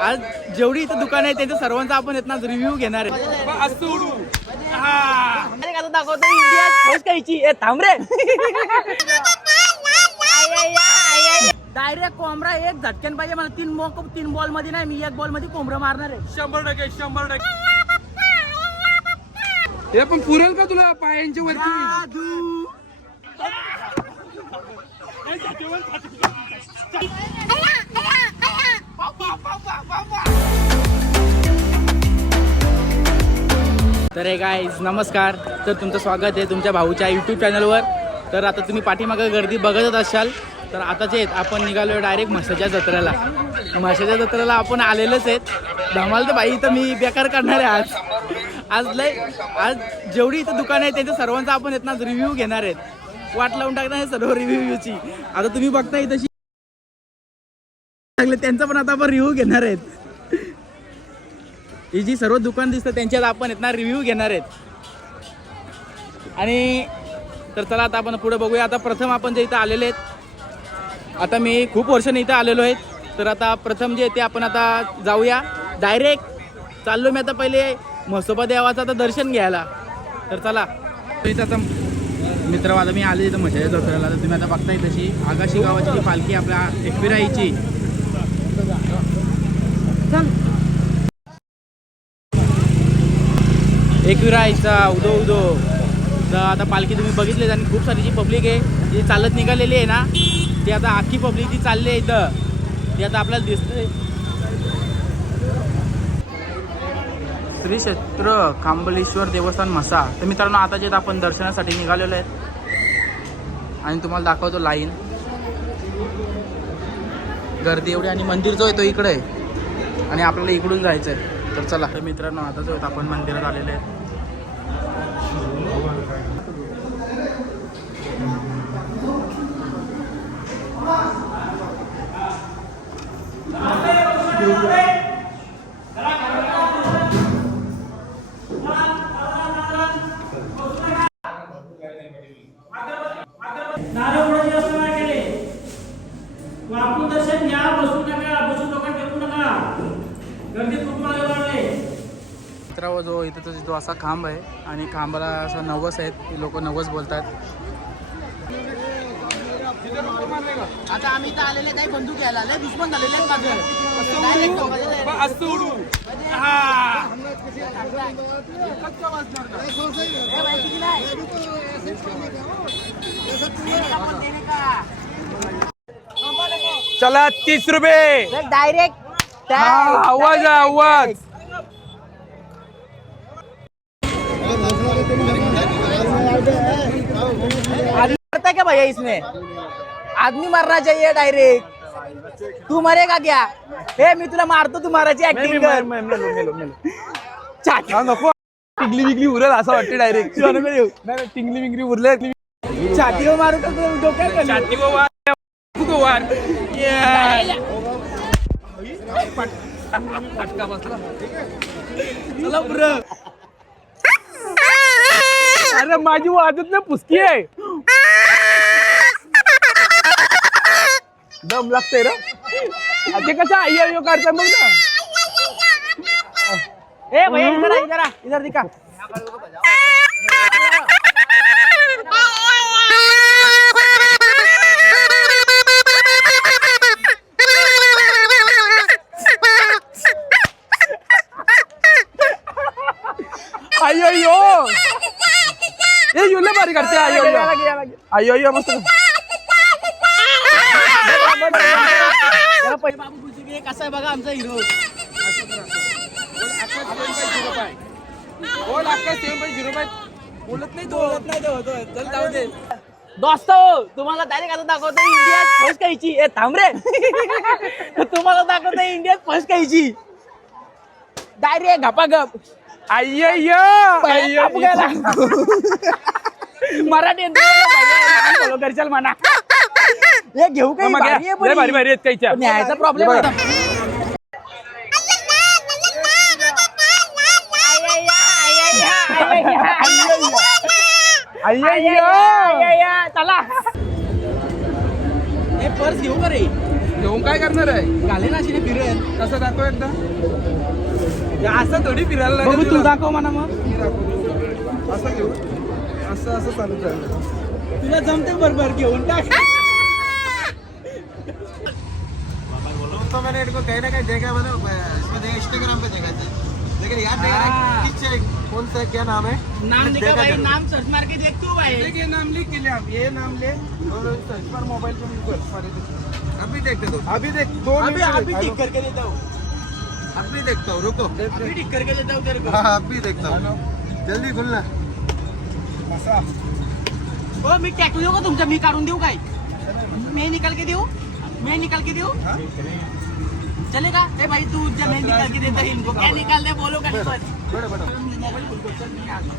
आज जेवढी इथं दुकान आहे त्यांच्या सर्वांचा आपण इथं रिव्ह्यू घेणार आहे. दाखवतो इंडिया फर्स्ट खायची थांब रे. डायरेक्ट कोंबडा एक झटक्यान पाहिजे मला. तीन बॉल मध्ये नाही, मी एक बॉल मध्ये कोंबडा मारणार आहे. 100%. हे पण पुरेल का तुला पायांच्या वरती? तर हे गाईज नमस्कार. तर तुमचं स्वागत आहे तुमच्या भाऊच्या यूट्यूब चॅनलवर. तर आता तुम्ही पाठीमागं गर्दी बघतच असाल. तर आता जे आपण निघालो डायरेक्ट म्हसाच्या जत्रेला. म्हसाच्या जत्रेला आपण आलेलोच आहेत. धमाल तर बाई इथं मी बेकार करणार आहे आज जेवढी इथं दुकान आहे त्यांच्या सर्वांचा आपण इथं रिव्ह्यू घेणार आहेत. वाट लावून टाकणार आहे सर्व रिव्ह्यूची. आता तुम्ही बघताय तशी त्यांचा पण आता आपण रिव्ह्यू घेणार आहेत. ही जी सर्व दुकान दिसतं त्यांच्यात आपण इथं रिव्ह्यू घेणार आहेत. आणि तर चला आता आपण पुढे बघूया. आता प्रथम आपण जे इथं आलेले आहेत, आता मी खूप वर्षांनी इथं आलेलो आहे. तर आता प्रथम जे ते आपण आता जाऊया. डायरेक्ट चाललो मी आता पहिले म्हसोबा देवाचं आता दर्शन घ्यायला. तर चला इथं आता मित्र आता मी आले इथं म्हशाच्या जत्रेला. तर तुम्ही आता बघताय तशी आगाशी गावाची जी पालखी आपल्या एकविराईची. एकविराईचा उदो उदो. तर आता पालखी तुम्ही बघितलीच आणि खूप सारी जी पब्लिक आहे जी चालत निघालेली आहे ना, ती आता अख्खी पब्लिक जी चालली आहे इथं ती आता आपल्याला दिसते. श्री क्षेत्र खांबलेश्वर देवस्थान म्हसा. तर मित्रांनो आता जे आपण दर्शनासाठी निघालेलो आहेत आणि तुम्हाला दाखवतो लाईन गर्दी एवढी. आणि मंदिर जो आहे तो इकडे आहे आणि आपल्याला इकडून जायचं आहे. तर चला तर मित्रांनो आता जो आपण मंदिरात आलेले आहेत. दर्शन घ्या, बसू नका, बसून लोकांना ठेवू नका. गर्दी खूप मित्रांनो जो इथं जो असा खांब आहे आणि खांबाला असा नवस आहेत. लोक नवस बोलतात. आता आम्ही इथं आलेले काही बंदूक घ्यायला लय दुश्मन झालेले आहेत माझे. चला 30 रुपये डायरेक्ट आवाज. करता क्या भैया इसमें आदमी मरना चाहिए डायरेक्ट. तू मरेगा क्या? हे मी तुला मारतो, तू मारायची ऍक्टिंग कर. नको टिंगली बिंगली उरेल असं वाटते डायरेक्ट. नाही टिंगली बिंगली उरले. छातीवर मारू का डोक्यात? छातीवर वार. फटका बसला. चला ब्रो. अरे माझी वाजत नाही पुसकी आहे. दम लागते रे. ते कसं अय्यो करता मग ना. ए भैया इधर दिखा. अय्यो ये युले बारी करते. अय्यो मस्त. बाबू कसा आहे बघा आमचा हिरो. बोलत नाही तो. चल जाऊ दे. दोस्त तुम्हाला डायरेक्ट आता दाखवतो इंडिया फर्स्ट खायची. थांब रे. तुम्हाला दाखवतो इंडिया फर्स्ट खायची. डायरेक्ट गपागप. मराठी घरच्याल म्हणा. हे घेऊ काही भारी भारी आहेत न्यायचा प्रॉब्लेम होता. चला हे पर्स घेऊ का रे? घेऊन काय करणार आहे? घाले ना अशी फिरेल. कसं दाखव एकदा. असं थोडी फिरायला लागेल बघू तू तुला. दाखव म्हणा मग. मी दाखवतो. असं घेऊ. असं चालू चाललं. तुला जमते बरोबर घेऊन टाक. तो मैंने इनको कहीं ना कहीं देखा, मतलब इसमें देखा, इंस्टाग्राम पे देखा था, लेकिन याद नहीं आ रहा किस कौन सा क्या नाम है। नाम मैंने देखा भाई, जरूर। नाम सर्च मार के देख तू भाई. ये नाम लिख के ले आप. ये नाम ले और सर्च पर मोबाइल पे गूगल सारे देखो. अभी देखते दो, अभी देख 2 अभी मिनट अभी ठीक करके देता हूँ. अभी देखता हूँ, रुको. अभी ठीक करके देता हूँ तेरे को. हाँ अभी देखता हूँ, जल्दी खुलना. असा. हो मी टॅटू देऊ का तुमच्या? मी काढून देऊ काय? मैं निकाल के देऊ? मैं निकाल के देऊ? चलेगा? ए भाई तू जब मैं निकाल के देता है इनको, क्या निकाल दे बोलो कहीं पर. मोबाइल खोल दो, चल नहीं आता.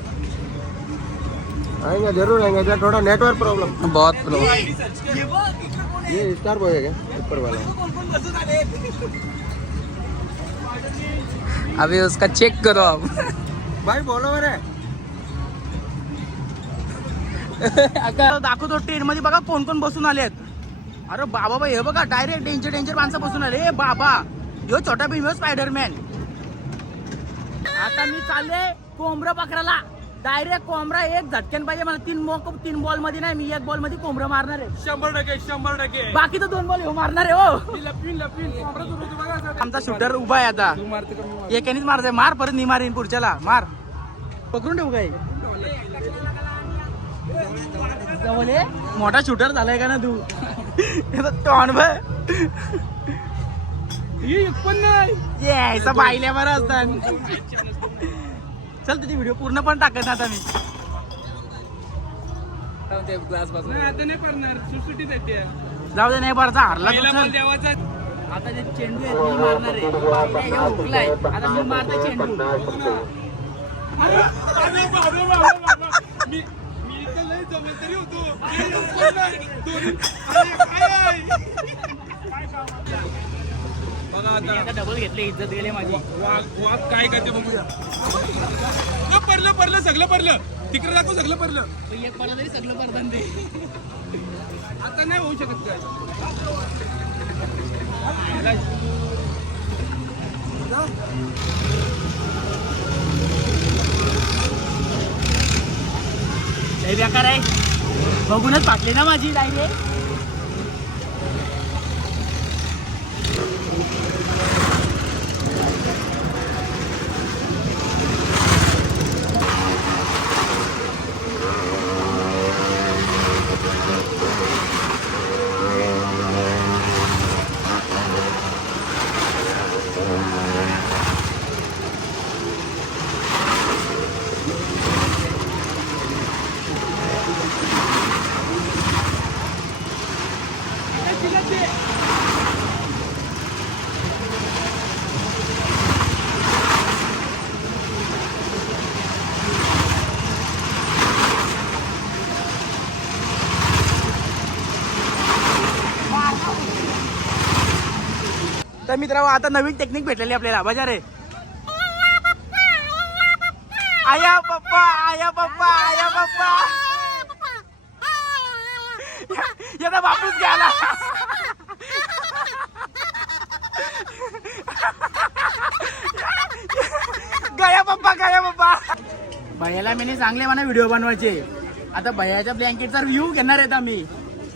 आएंगे जरूर आएंगे, इधर थोड़ा नेटवर्क प्रॉब्लम. बहुत ये बघ, इकडे कोण आहे? ये स्टार बॉय है क्या, ऊपर वाला? कोण बसून आले? अभी उसका चेक करो आप. भाई बोलो रे. आता दाखवतो ट्रेन मध्ये बघा कोण कोण बसून आलेत. अरे बाबा बाई, हे बघा डायरेक्ट डेंजर माणसं बसून आले. ए बाबा, यो छोटा भीम, यो स्पायडरमॅन. आता मी चालले कोंबडं पकडायला. डायरेक्ट कोंबडा एक झटक्यान पाहिजे मला. 3 बॉल मध्ये नाही, मी 1 बॉल मध्ये कोंबडं मारणार आहे. 100%. बाकी तर 2 बॉल मारणार आहे. हो, लपवीन कोंबडा तू रोज बघा असं. आमचा शूटर उभा आहे आता. तू मारते का मी मारते? एकानेच मारतोय. मार परत मी मारीन पुढच्याला. मार, पकडून ठेवू काय? बोले मोठा शूटर झालाय का ना तू? टॉन भर ये एक पण नाही. यायचा बायल्या बरं असतात. चल तुझी व्हिडिओ पूर्ण पण टाकत आता मी. नाही आता नाही करणार. सुटसुटीत येते. जाऊ दे, नाही बरं हरला पहिला तू. बॉल चल. देवाचा. आता जे चेंडू आहे मी मारणार आहे. बायल्या ह्यो हुकलाय. आता मी मारतो चेंडू. मी इथं लय जमेल तरी होतो. बघा मी आता आता डबल घेतले, इज्जत गेली माझी. वाघ काय करते बघूया. पडलं सगळं पडलं. तिकडे दाखव सगळं पडलं. एक पडलं तरी सगळं पडतं ते. आता नाही होऊ शकत काय. लय बेकार आहे. बघूनच फाटली ना माझी डायरेक्ट. तर मित्रांनो, आता नवीन टेक्निक भेटलेली आपल्याला. बजा रे. आया पप्पा, आया पप्पा, आया पप्पा. याचा बापूच घ्यायला. गया पप्पा, गया पप्पा. भैयाला मी चांगले म्हणा व्हिडिओ बनवायचे. आता भैयाच्या ब्लँकेटचा रिव्ह्यू घेणार आहेत आम्ही.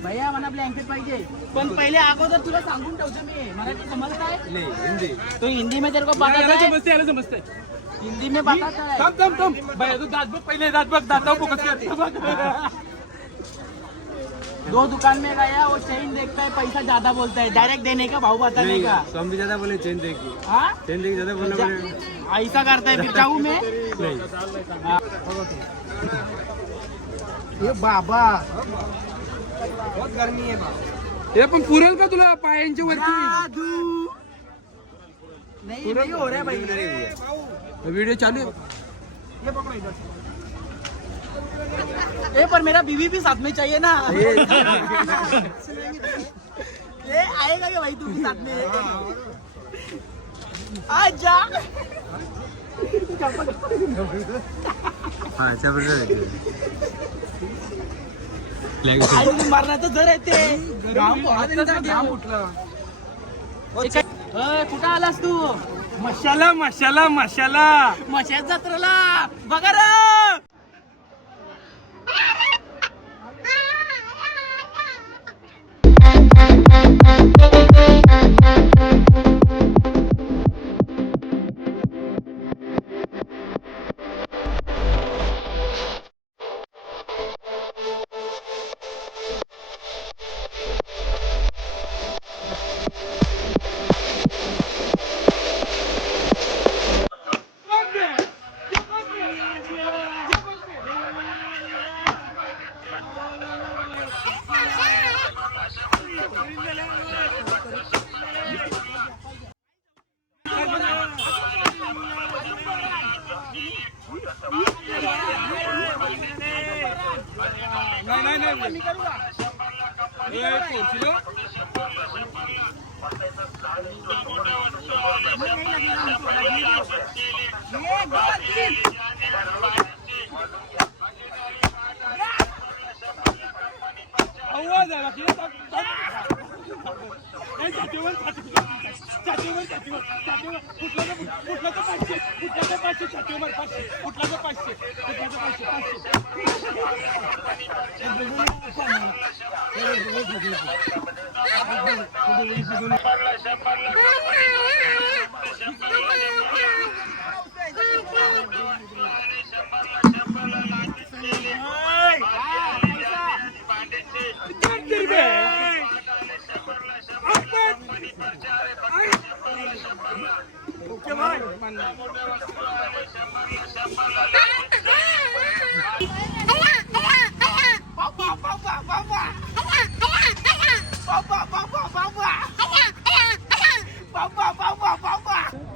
भैया मला ब्लँकेट पाहिजे, पण पहिले अगोदर तुला सांगून ठेवतो मी. मराठी समजत आहे? नाही हिंदी. तो हिंदी में तेरे को पता है? याला समजते. हिंदी में बताता है. थांब. बाय तू दात बघ पहिले. दात फोकस कर. 2 दुकान में गया, वो चेन देखता है, पैसा ज्यादा बोलता है. डायरेक्ट देने का भाव बताने का. हम भी ज्यादा बोले, चेन देखी. हाँ, चेन देखी ज्यादा बोले. ऐसा करता है. फिर जाऊँ मैं? हाँ. ये बाबा, बहुत गर्मी आहे बा. हे पण पुरेल का तुला पायांच्या वरती? जादू नहीं हो रहा है भाई. व्हिडिओ चालू आहे. ये पकड़ो इधर. ए पर मेरा बीवी भी साथ में चाहिए ना. ये आएगा क्या भाई तू भी साथ में? आजा. हाँ आणि मारण्याचं जर आहे ते घाम घाम उठला. कुठं आलास तू? मशाला मशाला मशाला मशाज जत्रेला बघा रे.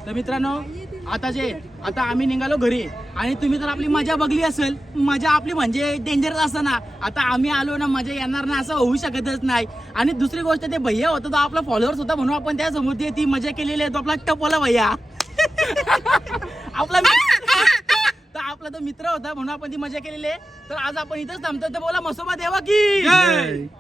तर मित्रांनो आता आम्ही निघालो घरी आणि तुम्ही तर आपली मजा बघली असेल. मजा आपली म्हणजे डेंजरस असतं ना. आता आम्ही आलो ना मजा येणार ना असं होऊ शकतच नाही. आणि दुसरी गोष्ट ते भैया होता तो आपला फॉलोअर्स होता म्हणून आपण त्या समोर ती मजा केलेली आहे. तो आपला टपोला भैया आपला तो मित्र होता म्हणून आपण ती मजा केलेली आहे. तर आज आपण इथंच थांबतो. तर बोला मसोबा देवा की